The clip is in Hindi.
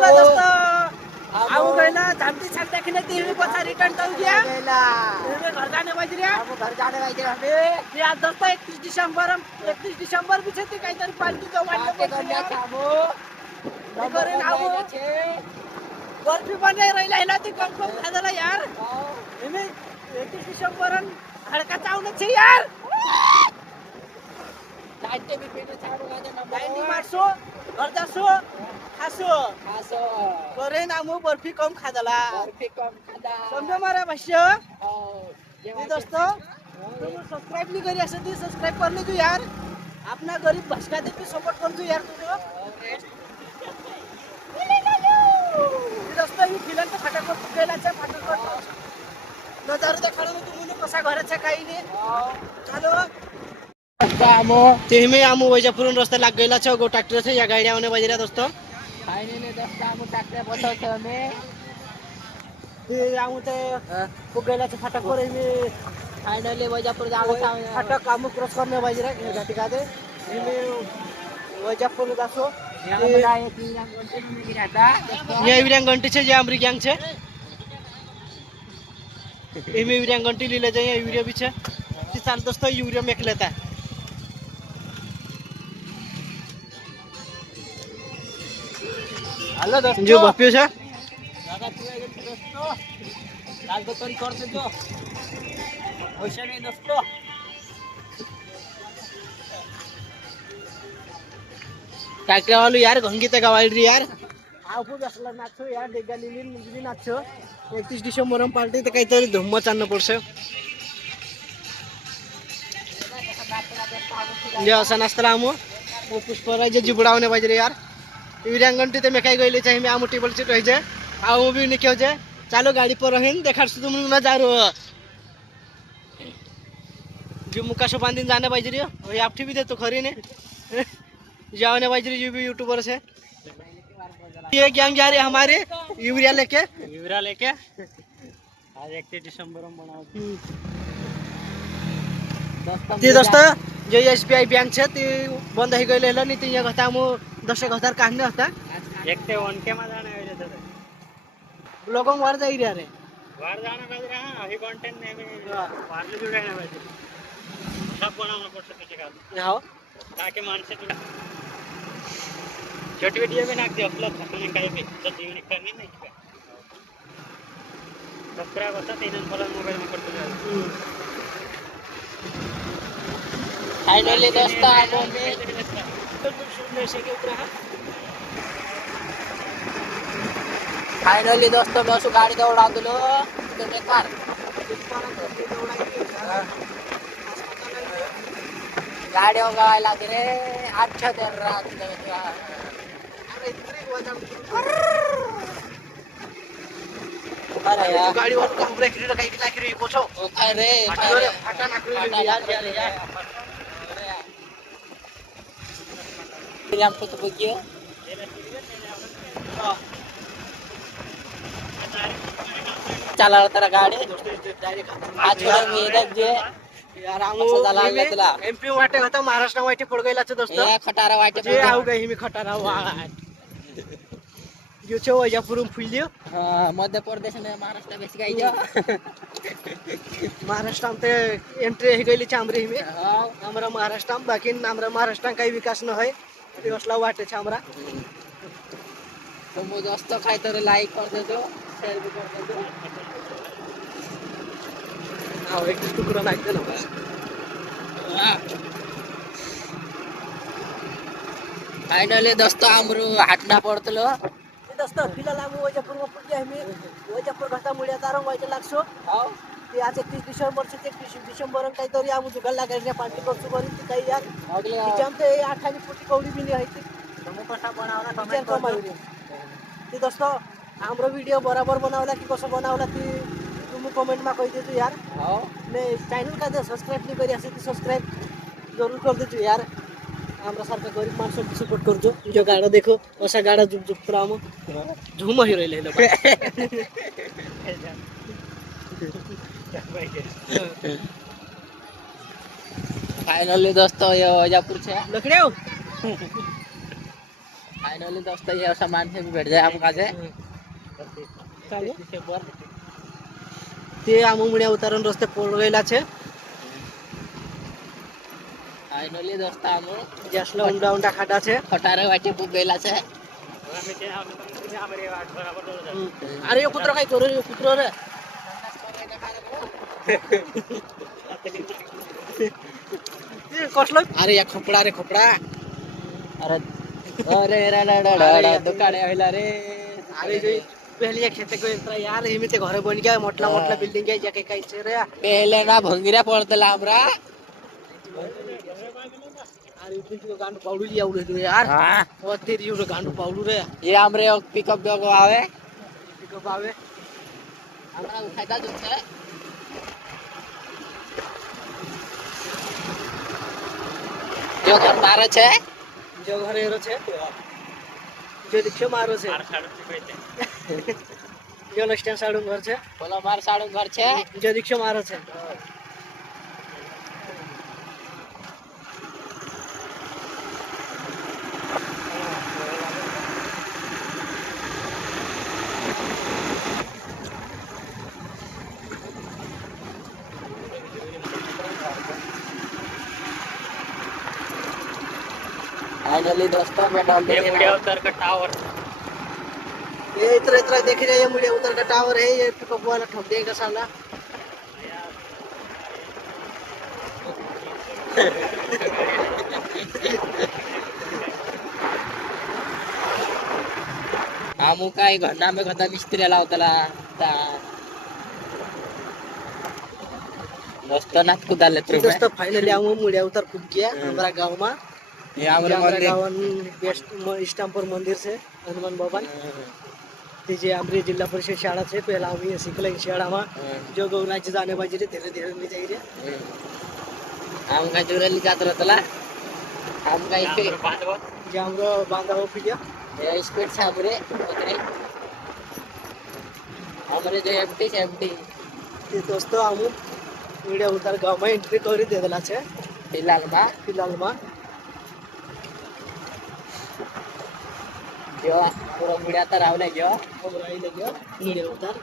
चला दोस्तों आऊ गइला झांटी छाटा किने टीवी पछा रिटर्न दउ दिया गइला टीवी घर जाने बाजरिया अब घर जाने बाजरिया हमें ये आज दोस्तों 31 दिसंबर भी छथि काहीतरी पार्टी दउ वाले बोल्या थामो नगरे नामो बर्फी बने रहिला हैला ती कम कम खाजला यार हमें 31 दिसंबर हडका चाउन छ यार लाइटे भी पेट छाडो गाजा न लाइटी मारसो घर जासो खासो खासो करे नामो बर्फी कम खाजला बर्फी कम खादा समझो मारा भाष्य ये दोस्तों तुम सब्सक्राइब नहीं करी असती सब्सक्राइब कर लीजिए यार अपना गरीब भस्का देख के सपोर्ट कर दो यार तुम्ही दोस्तों ये फिल्म तो फटाफट गेलाचा फटाफट नजारा देखाडो तुम्ही कसा घराचा काही नाही चालो आमो तेमे आमो वैजापुरून रस्ता लाग गेला छ गो ट्रॅक्टर छ या गाड्या आउने बजरा दोस्तों फाइनली दोस्तों आमो ट्रॅक्टर बसवतो हमे ये आमो ते पुगेला छ फटक करे मी फाइनली वैजापुर जागो छ फटक आमो क्रॉस करने बजरा गाठी का दे मी वैजापुर जासो या विरांग घंटी छ जे आमरी गँग छ एमे विरांग घंटी लीले जाय यूरिया भी छ ती चाल दोस्तों यूरिया मेक लेता हेलो दोस्तों जो भप्यो छ दादा तू दोस्तों काल तो तरी करते जो पैसा नहीं दोस्तों ट्रॅक्टर वालो यार घंगीत गावाल रे यार आपू बसला नाचो यार डेगा लिली मुंजली नाचो 31 डिसेंबर में पार्टी तो काहीतरी धुम्म चालणं पडसे जे असा नाचला आमो पुष्पराज जिबडावने पाहिजे रे यार विरांगंटी ते मेकाई गइले चाहिँ आमो टेबल सीट रहि जाय आउ भी निक्यो जे चालो गाड़ी पर रहिन देखाड्छु तुम नजारो जो मुकाशो बांधीन जाने पाहिजे रे ओ आपठी भी दे तो खरी ने जाने पाहिजे रे भी यूट्यूबर से ये गैंग जा रही है हमारे यूरिया लेके आज 31 दिसंबर में बनाओ ती दोस्तों जो एसबीआई बैंक छ ती बंद हो गइले ल नि ती यहाँ घटा मो 10,000 काढणे होता एक ते 1K मा जाने होइले त ब्लॉगम वर जाई रे अरे वर जाना पाहिजे हां हे कंटेंट नेहमी वारले जुडायला पाहिजे सब बनावं पडतं त्याचे काम हो ताकि माणसे छोटी वीडियो में नाक दे अपलोड करने का भी तो जीवन करनी नहीं है सब्सक्राइब होता 3 नंबर मोबाइल में करते जाओ फाइनली दोस्तों आमो में सुनने से के ऊपर फाइनली दोस्तों मैं उसको गाड़ी दौड़ा दलो तो बेकार गाड़ी होगा लग रे अच्छा देर रात अरे यार गाड़ी वाला काम ब्रेक रे काही लाख रे पोछो अरे फटा नाकरी यार यार फिर हम तो बगियो चला तेरा गाडी आज मी इधर जे यार आमो तुला एमपी वाटे होता महाराष्ट्र वाटे पड गइलाच दोस्तों ए खटारा वाटे जे आउ गई मी खटारा वाट यो छो वैजापुरम फुल्यो हां मध्य प्रदेश ने महाराष्ट्र बेस गइयो महाराष्ट्र में एंट्री हे गइली चामरी में हां हमरा महाराष्ट्र में बाकी हमरा महाराष्ट्र काही विकास न होय ते असला वाटे छ हमरा तो मो दोस्तों खाइ तर लाइक कर दे दो शेयर भी कर दे दो हां एक टुकड़ा लाइक दे ना फाइनली दोस्तों हमरो हाटना पडतलो दोस्तों फिलहाल हम वैजापुर में पुगे हामी वैजापुर घाटा मुळ्या तारंग व्हायचं लागसो हां ते आज 31 डिसेंबर से 31 डिसेंबर में काहीतरी आमु जुगाड लागायच्या पार्टी करतो बरी ती काही यार अगले जमते 8 आणि फुटी कवडी बिनी आहे ती तुम्ही कसा बनवला विचार कमाई ते दोस्तों हमरो वीडियो बराबर बनावला की कसं बनावला ती तुम्ही कमेंट में कहि देतो यार हां ने चॅनल का दे सब्सक्राइब नहीं करी असे ती सब्सक्राइब जरूर कर देतो यार हमरा सारखा गरीब माणसं सपोर्ट करतो जो गाडा देखो असा गाडा जुक जुक राम झूम ही रहले लोग फाइनली दोस्तों ये वैजापुर छे लखड़े फाइनली दोस्तों ये सामान से भी भेट जाए हमका से તે આમુમડિયા ઉતારણ રસ્તે પોળવેલા છે फाइनली दोस्तों हम જેસલા ઊંડા ઊંડા ખાડા છે ખટારે વાટી પૂગેલા છે અરે એ કૂતરો કઈ કરો રે કૂતરો રે कसलो अरे या खोपडा रे खोपडा अरे अरे रे दुकाने होइला रे अरे जो पहले या खेते को एकरा यार हिमी ते घरे बन गया मोटला मोटला बिल्डिंग है जाके काही छे रे पहले ना भंगिरा पडतला हमरा अरे तुझो गांड पावडू जी आवडे रे यार हां ओते रियो रे गांड पावडू रे ये हमरे पिकअप बेगो आवे पिकअप आवे हमरा उठाता जो छे जो घर मारे छे जो घर एरो छे जो दिखे मारो छे जो लस्टन साडू घर छे बोलो मार साडू घर छे जो दिखे मारो छे फाइनली दोस्तों मैं डाल दे वीडियो उतर का टावर ये इतना इतना देख रहे हैं ये मीडिया उतर का टावर है ये पिकअप वाला ठोक देगा साला आमू काय घरना में कदा मिस्त्री लावतला ता दोस्तों नाच कुदाले तू दोस्तों फाइनली हम मीडिया उतर कूद गया हमारा गांव में ये हमरे मंदिर गावन बेस्ट इस्टामपूर मंदिर से हनुमान भवन ते जे आमरे जिल्हा परिषद शाळा छे पहिला आम्ही शिकले शाळाમાં जो गौनाची जाने बाजी रे धीरे धीरे मी जाई रे हम का जुरली जात रहतला हम का इसे जे हमरो बांधाव पिया ये स्पीड से हमरे उतरे हमरे जो एमटी ते दोस्तों हम मीडिया उतर गांव में एंट्री કરી દેલા છે फिलहाल में जो पूरा मीडिया तर आवले गयो हम रही ले गयो मीडिया उतर